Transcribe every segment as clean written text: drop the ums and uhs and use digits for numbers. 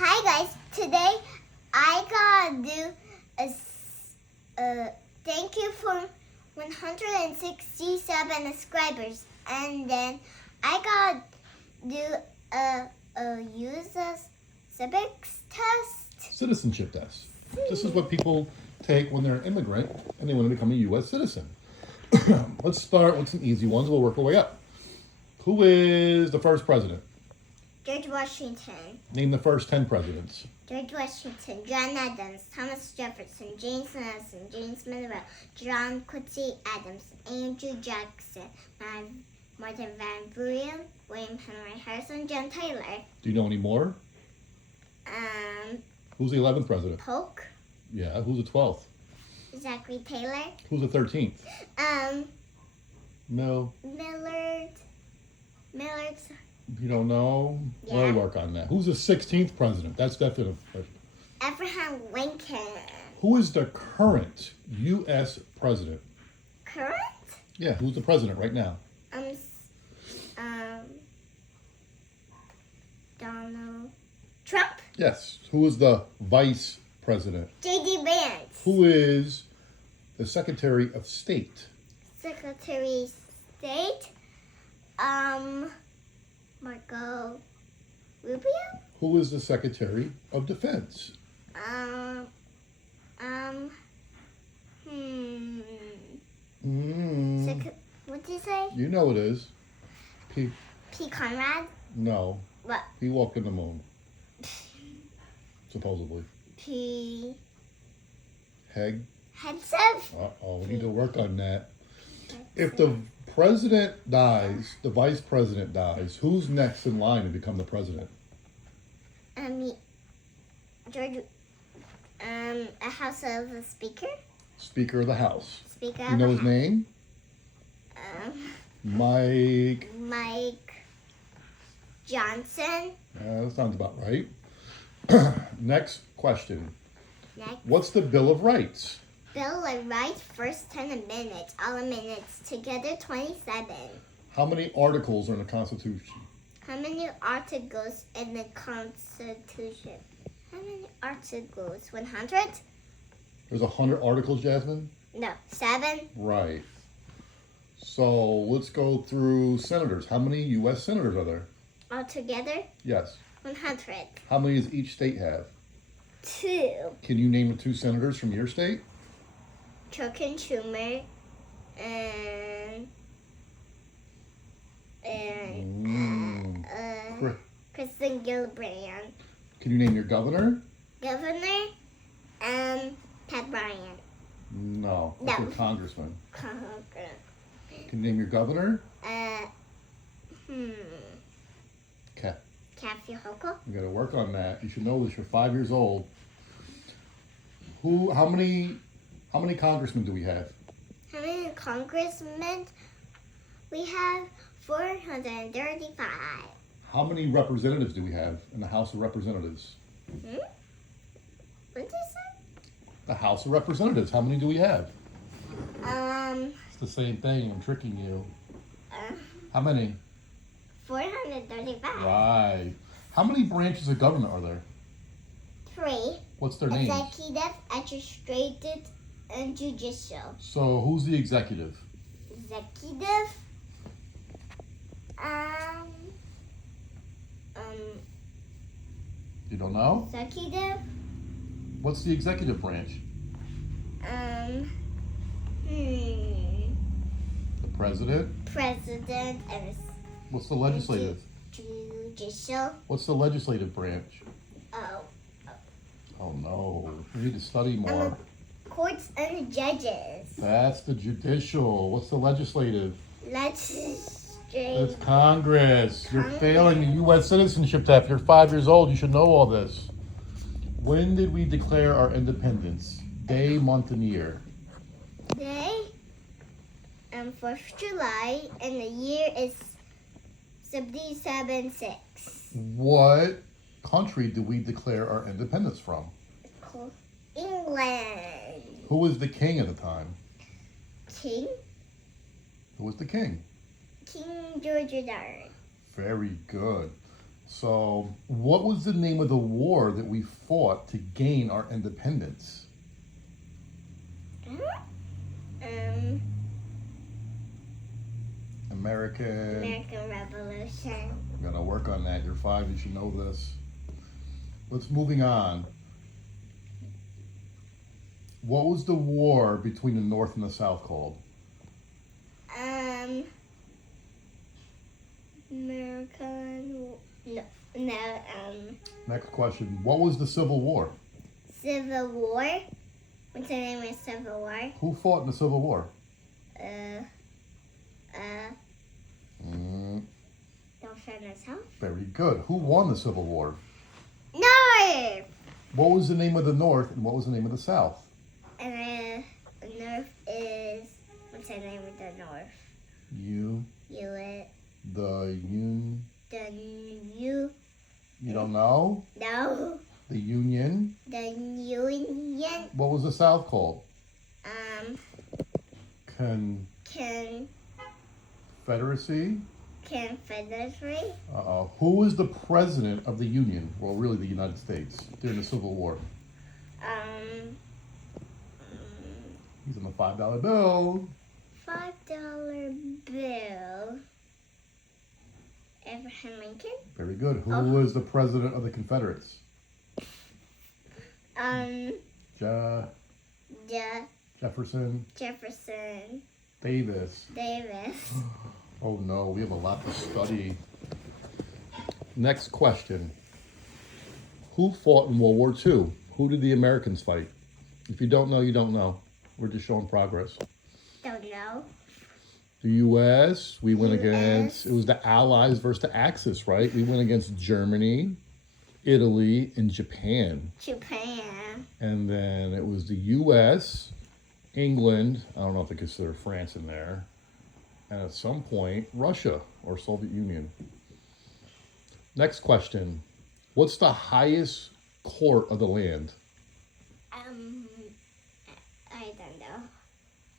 Hi guys, today I gotta do a thank you for 167 subscribers, and then I gotta do a use a civics test. Citizenship test. This is what people take when they're an immigrant and they want to become a U.S. citizen. Let's start with some easy ones. We'll work our way up. Who is the first president? George Washington. Name the first 10 presidents. George Washington, John Adams, Thomas Jefferson, James Madison, James Monroe, John Quincy Adams, Andrew Jackson, Martin Van Buren, William Henry Harrison, John Taylor. Do you know any more? Who's the 11th president? Polk. Yeah. Who's the 12th? Zachary Taylor. Who's the 13th? No. Millard's. You don't know? Yeah. We'll work on that. Who's the 16th president? That's definitely. Abraham Lincoln. Who is the current U.S. president? Current? Yeah. Who's the president right now? Donald Trump. Yes. Who is the vice president? J.D. Vance. Who is the Secretary of State? Secretary of State. Marco Rubio. Who is the Secretary of Defense? What did you say? You know it is. P. Conrad. No. What? He walked in the moon. Supposedly. P. Heg. Hegseth. Uh-oh, we need to work on that. If the president dies, the vice president dies, who's next in line to become the president? George. A House of a Speaker. Speaker of the House. Speaker. You know his name? Mike Johnson. That sounds about right. Next question. Next. What's the Bill of Rights? Bill of Rights, first 10 minutes, all the minutes, together 27. How many articles are in the Constitution? How many articles in the Constitution? How many articles? 100? There's 100 articles, Jasmine? No, 7. Right. So let's go through senators. How many U.S. senators are there? Altogether? Yes. 100. How many does each state have? 2. Can you name the 2 senators from your state? Chuck and Schumer and Kristen Gillibrand. Can you name your governor? Governor Pat Bryant. No. That's your congressman. Congress. Can you name your governor? Okay. Kathy Hochul. You got to work on that. You should know this. You're 5 years old. How many congressmen do we have? How many congressmen? We have 435. How many representatives do we have in the House of Representatives? What did you say? The House of Representatives. How many do we have? It's the same thing. I'm tricking you. How many? 435. Right. How many branches of government are there? 3. What's their names? Executive, administrative, and judicial. So who's the executive? Executive. You don't know? Executive. What's the executive branch? The president. President and What's the legislative? Judicial. What's the legislative branch? Oh. Oh no, we need to study more. Courts and judges. That's the judicial. What's the legislative? Legislative. It's Congress. You're failing the U.S. citizenship test. You're 5 years old. You should know all this. When did we declare our independence? Day, month, and year. Day. 4th July, and the year is 77-6. What country did we declare our independence from? England. Who was the king at the time? King? Who was the king? King George III. Very good. So, what was the name of the war that we fought to gain our independence? Um, American. American Revolution. I'm gonna work on that. You're 5. You should know this. Let's moving on. What was the war between the North and the South called? American. No. Next question. What was the Civil War? Civil War. What's the name of Civil War? Who fought in the Civil War? North and South. Very good. Who won the Civil War? North. What was the name of the North and what was the name of the South? And the North is, what's the name of the North? You. The Union. You don't know? No. The Union. The Union. What was the South called? Confederacy. Confederacy. Who was the president of the Union? Well, really the United States during the Civil War. He's on the $5 bill. $5 bill. Abraham Lincoln. Very good. Who was the president of the Confederates? Jefferson. Davis. Oh no, we have a lot to study. Next question. Who fought in World War II? Who did the Americans fight? If you don't know, you don't know. We're just showing progress. Don't know. The U.S., we went US. against, it was the Allies versus the Axis, right? We went against Germany, Italy, and Japan. And then it was the U.S., England, I don't know if they consider France in there, and at some point, Russia or Soviet Union. Next question. What's the highest court of the land? I don't know.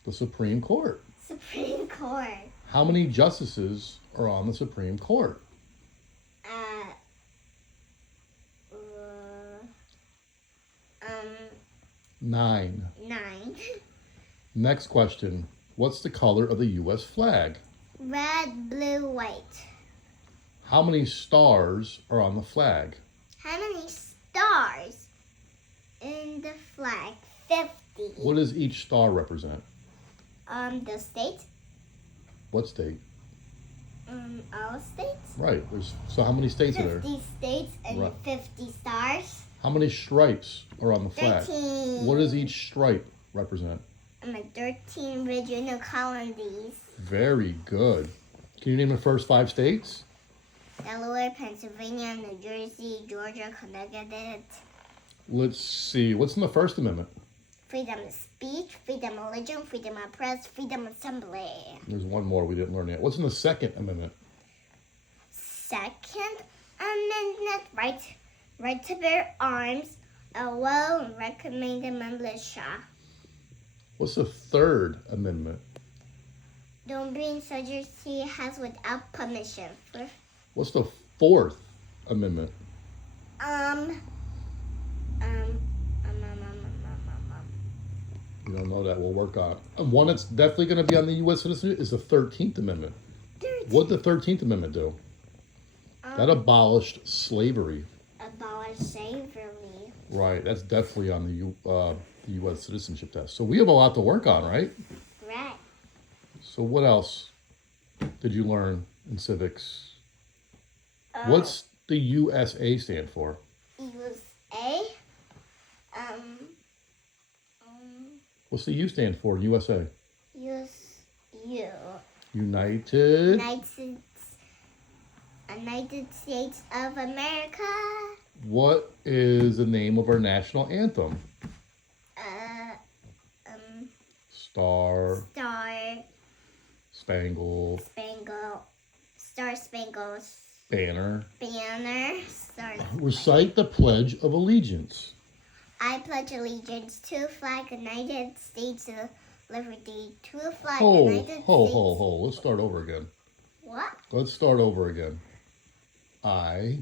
The Supreme Court. Supreme Court. How many justices are on the Supreme Court? 9. 9. Next question. What's the color of the U.S. flag? Red, blue, white. How many stars are on the flag? How many stars in the flag? 50. What does each star represent? The state. What state? All states. Right. So how many states are there? 50 states and Right. 50 stars. How many stripes are on the flag? 13. What does each stripe represent? 13 regional colonies. Very good. Can you name the first 5 states? Delaware, Pennsylvania, New Jersey, Georgia, Connecticut. Let's see. What's in the First Amendment? Freedom of speech, freedom of religion, freedom of press, freedom of assembly. There's one more we didn't learn yet. What's in the Second Amendment? Second Amendment, right to bear arms, a well and recommended militia. What's the Third Amendment? Don't bring soldiers to your house without permission. What's the Fourth Amendment? You don't know that. We'll work on it. And one that's definitely going to be on the U.S. citizenship is the 13th Amendment. What did the 13th Amendment do? That abolished slavery. Abolish slavery. Right. That's definitely on the U.S. citizenship test. So we have a lot to work on, right? Right. So what else did you learn in civics? What's the USA stand for? USA. What's the U stand for in USA? United States of America. What is the name of our national anthem? Star Spangled Banner. Star. Recite the Pledge of Allegiance. I pledge allegiance to the flag of the United States of Liberty, to the flag of the Hold. United States. Let's start over again. What? Let's start over again. I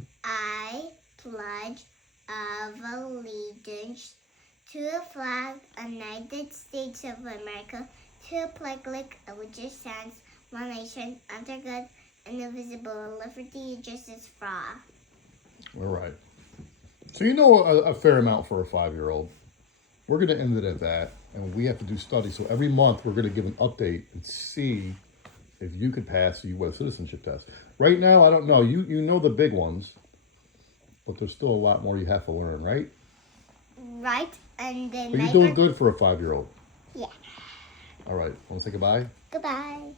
pledge of allegiance to the flag of the United States of America, to the republic which stands one nation under God, indivisible, liberty and justice for all. All right. So you know a fair amount for a 5-year-old. We're going to end it at that, and we have to do studies. So every month we're going to give an update and see if you could pass the U.S. citizenship test. Right now, I don't know. You know the big ones, but there's still a lot more you have to learn, right? Right, and then. But you're doing good for a 5-year-old. Yeah. All right. Want to say goodbye? Goodbye.